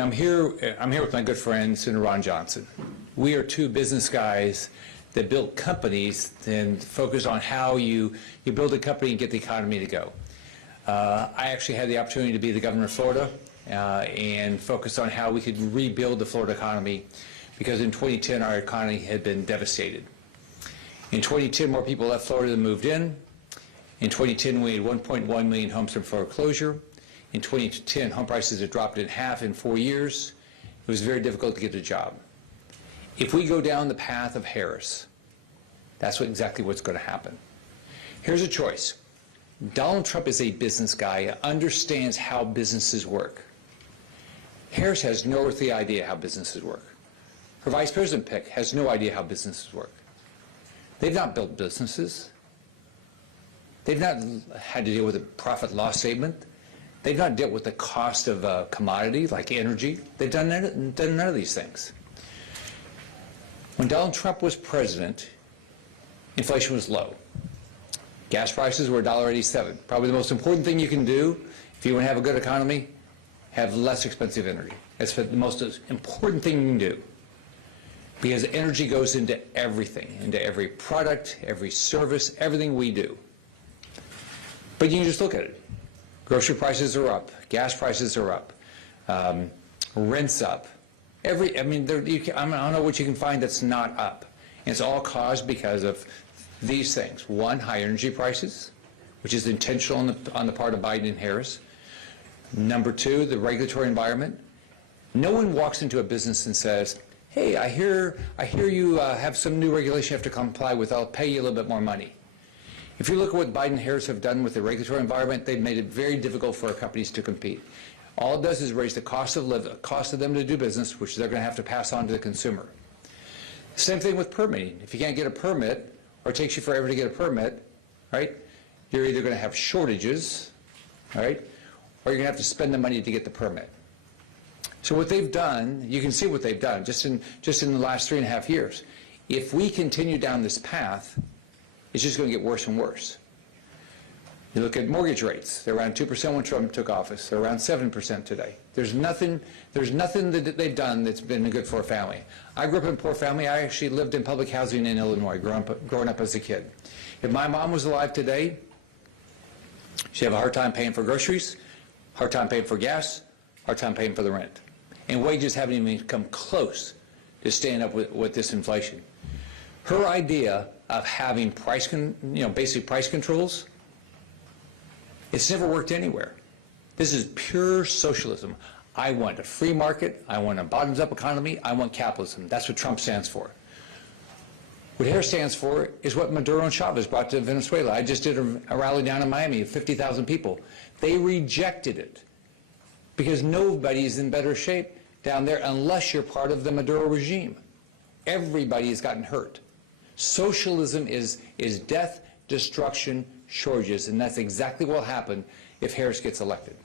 I'm here with my good friend, Senator Ron Johnson. We are two business guys that build companies and focus on how you build a company and get the economy to go. I actually had the opportunity to be the governor of Florida and focus on how we could rebuild the Florida economy, because in 2010 our economy had been devastated. In 2010, more people left Florida than moved in. In 2010, we had 1.1 million homes from foreclosure. In 2010, home prices had dropped in half in 4 years. It was very difficult to get a job. If we go down the path of Harris, that's exactly what's going to happen. Here's a choice. Donald Trump is a business guy, understands how businesses work. Harris has no earthly idea how businesses work. Her vice president pick has no idea how businesses work. They've not built businesses. They've not had to deal with a profit loss statement. They've not dealt with the cost of a commodity like energy. They've done none of these things. When Donald Trump was president, inflation was low. Gas prices were $1.87. Probably the most important thing you can do if you want to have a good economy, have less expensive energy. That's the most important thing you can do. Because energy goes into everything, into every product, every service, everything we do. But you can just look at it. Grocery prices are up, gas prices are up, rent's up. I don't know what you can find that's not up. And it's all caused because of these things. One, high energy prices, which is intentional on the part of Biden and Harris. Number two, the regulatory environment. No one walks into a business and says, hey, I hear you have some new regulation you have to comply with. I'll pay you a little bit more money. If you look at what Biden and Harris have done with the regulatory environment, they've made it very difficult for our companies to compete. All it does is raise the cost of them to do business, which they're going to have to pass on to the consumer. Same thing with permitting. If you can't get a permit, or it takes you forever to get a permit, right, you're either going to have shortages, right, or you're going to have to spend the money to get the permit. So what they've done, you can see what they've done just in the last 3.5 years. If we continue down this path, it's just going to get worse and worse. You look at mortgage rates. They're around 2% when Trump took office. They're around 7% today. There's nothing that they've done that's been good for a family. I grew up in a poor family. I actually lived in public housing in Illinois growing up as a kid. If my mom was alive today, she'd have a hard time paying for groceries, hard time paying for gas, hard time paying for the rent. And wages haven't even come close to staying up with this inflation. Her idea of having basic price controls, it's never worked anywhere. This is pure socialism. I want a free market. I want a bottoms-up economy. I want capitalism. That's what Trump stands for. What Harris stands for is what Maduro and Chavez brought to Venezuela. I just did a rally down in Miami of 50,000 people. They rejected it because nobody's in better shape down there unless you're part of the Maduro regime. Everybody has gotten hurt. Socialism is death, destruction, shortages, and that's exactly what will happen if Harris gets elected.